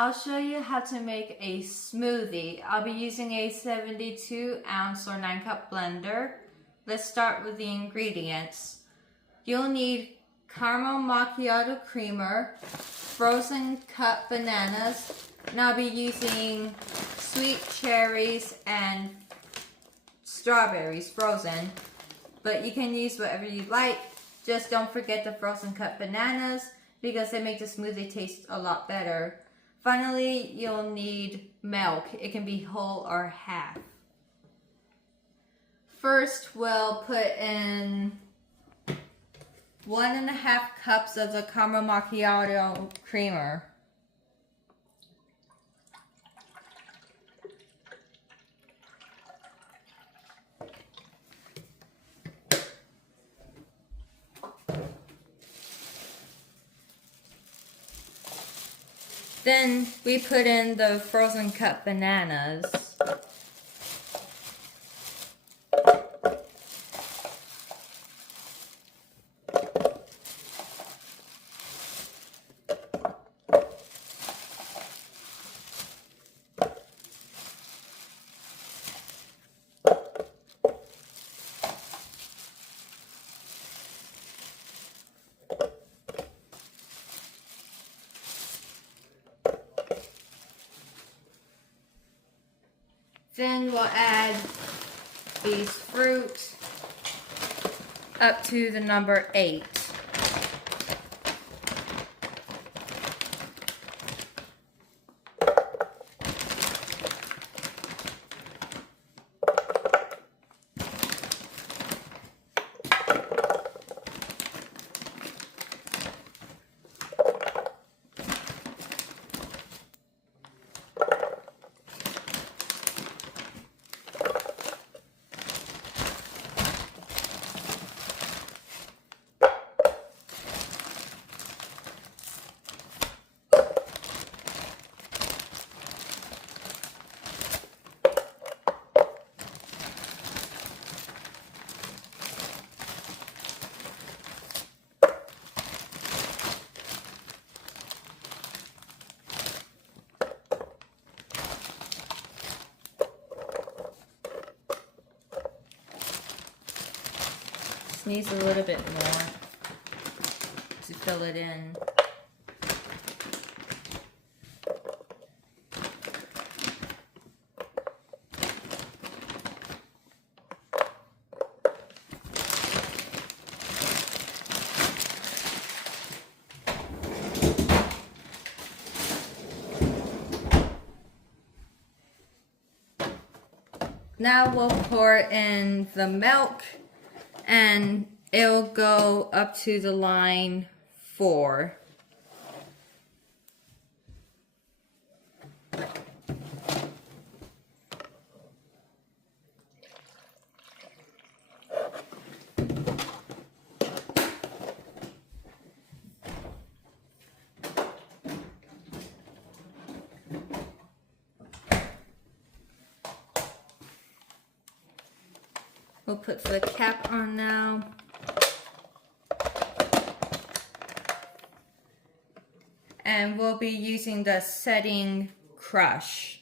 I'll show you how to make a smoothie. I'll be using a 72 ounce or 9 cup blender. Let's start with the ingredients. You'll need caramel macchiato creamer, frozen cut bananas, and I'll be using sweet cherries and strawberries frozen, but you can use whatever you like. Just don't forget the frozen cut bananas because they make the smoothie taste a lot better. Finally, you'll need milk. It can be whole or half. First, we'll put in 1.5 cups of the caramel macchiato creamer. Then we put in the frozen cut bananas. Then we'll add these fruit up to the number 8. Needs a little bit more to fill it in. Now we'll pour in the milk, and it'll go up to the line 4. We'll put the cap on now. And we'll be using the setting crush.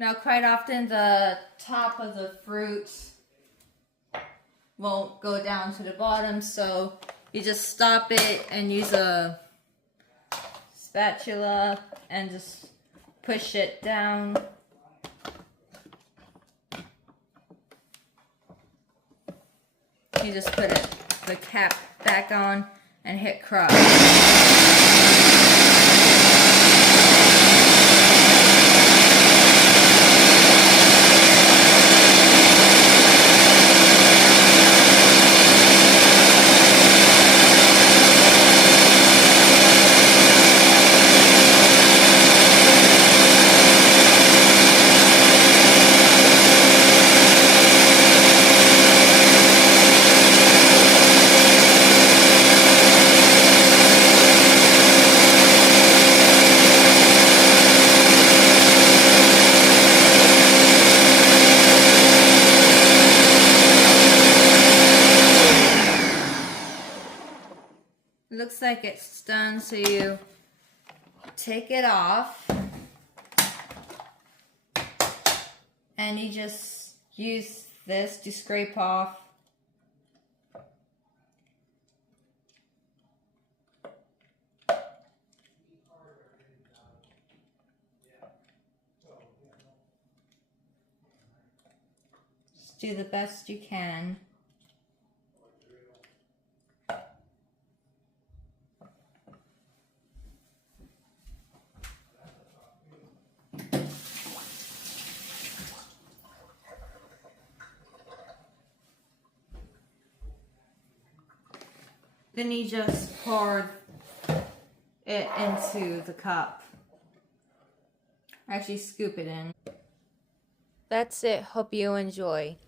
Now, quite often the top of the fruit won't go down to the bottom, so you just stop it and use a spatula and just push it down. You just put the cap back on and hit crush. like it's done, so you take it off and you just use this to scrape off just do the best you can. Then you just pour it into the cup. Actually, scoop it in. That's it. Hope you enjoy.